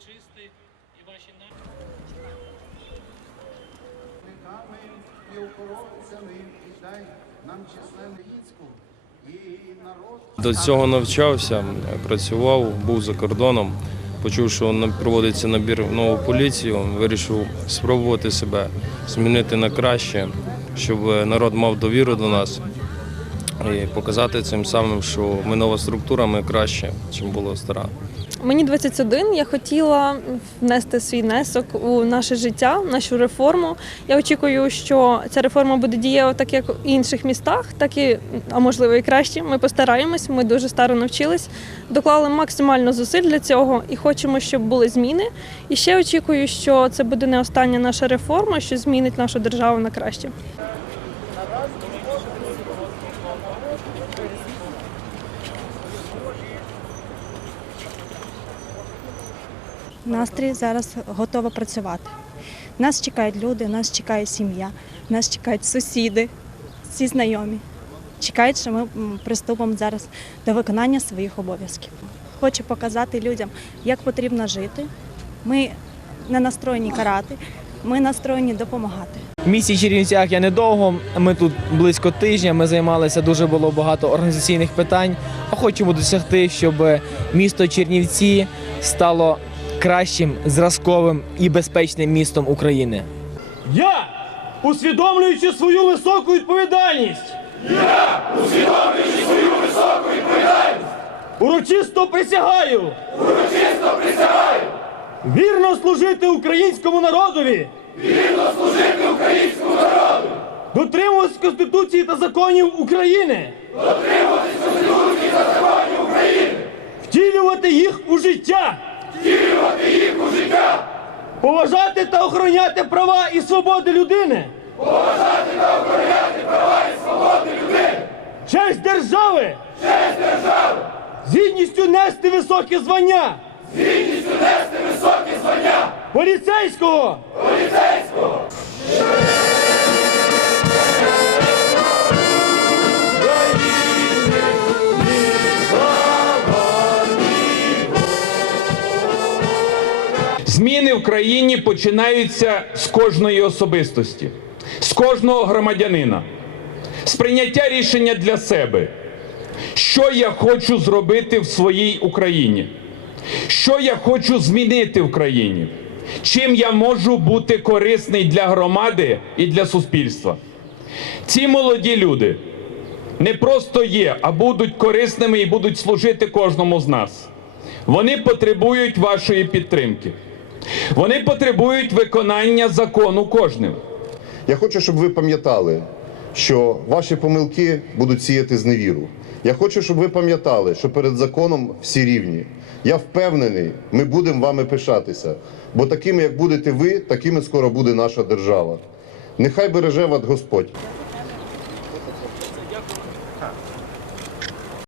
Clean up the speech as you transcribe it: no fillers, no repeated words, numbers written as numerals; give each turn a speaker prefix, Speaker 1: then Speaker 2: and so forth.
Speaker 1: чистий і ваші
Speaker 2: До цього навчався, працював, був за кордоном. Почув, що проводиться набір в нову поліцію, вирішив спробувати себе, змінити на краще, щоб народ мав довіру до нас і показати цим самим, що ми нова структура, ми краще, ніж була стара.
Speaker 3: Мені 21, я хотіла внести свій внесок у наше життя, в нашу реформу. Я очікую, що ця реформа буде дієва так, як в інших містах, так і, а можливо, і краще. Ми постараємось, ми дуже старо навчились, доклали максимально зусиль для цього і хочемо, щоб були зміни. І ще очікую, що це буде не остання наша реформа, що змінить нашу державу на краще.
Speaker 4: Настрій зараз готова працювати. Нас чекають люди, нас чекає сім'я, нас чекають сусіди, всі знайомі. Чекають, що ми приступимо зараз до виконання своїх обов'язків. Хочу показати людям, як потрібно жити. Ми не настроєні карати, ми настроєні допомагати.
Speaker 5: В місті Чернівцях я недовго, ми тут близько тижня, ми займалися, дуже було багато організаційних питань. А хочемо досягти, щоб місто Чернівці стало кращим, зразковим і безпечним містом України.
Speaker 6: Я, усвідомлюючи свою високу відповідальність, урочисто присягаю, вірно служити українському народові, дотримуватись Конституції та законів України, втілювати їх у життя, поважати та охороняти права і свободи людини, честь держави, з гідністю нести високі звання, поліцейського.
Speaker 7: Зміни в країні починаються з кожної особистості, з кожного громадянина, з прийняття рішення для себе. Що я хочу зробити в своїй Україні? Що я хочу змінити в країні? Чим я можу бути корисний для громади і для суспільства? Ці молоді люди не просто є, а будуть корисними і будуть служити кожному з нас. Вони потребують вашої підтримки. Вони потребують виконання закону кожним.
Speaker 8: Я хочу, щоб ви пам'ятали, що ваші помилки будуть сіяти зневіру. Я хочу, щоб ви пам'ятали, що перед законом всі рівні. Я впевнений, ми будемо вами пишатися, бо такими, як будете ви, такими скоро буде наша держава. Нехай береже вас Господь.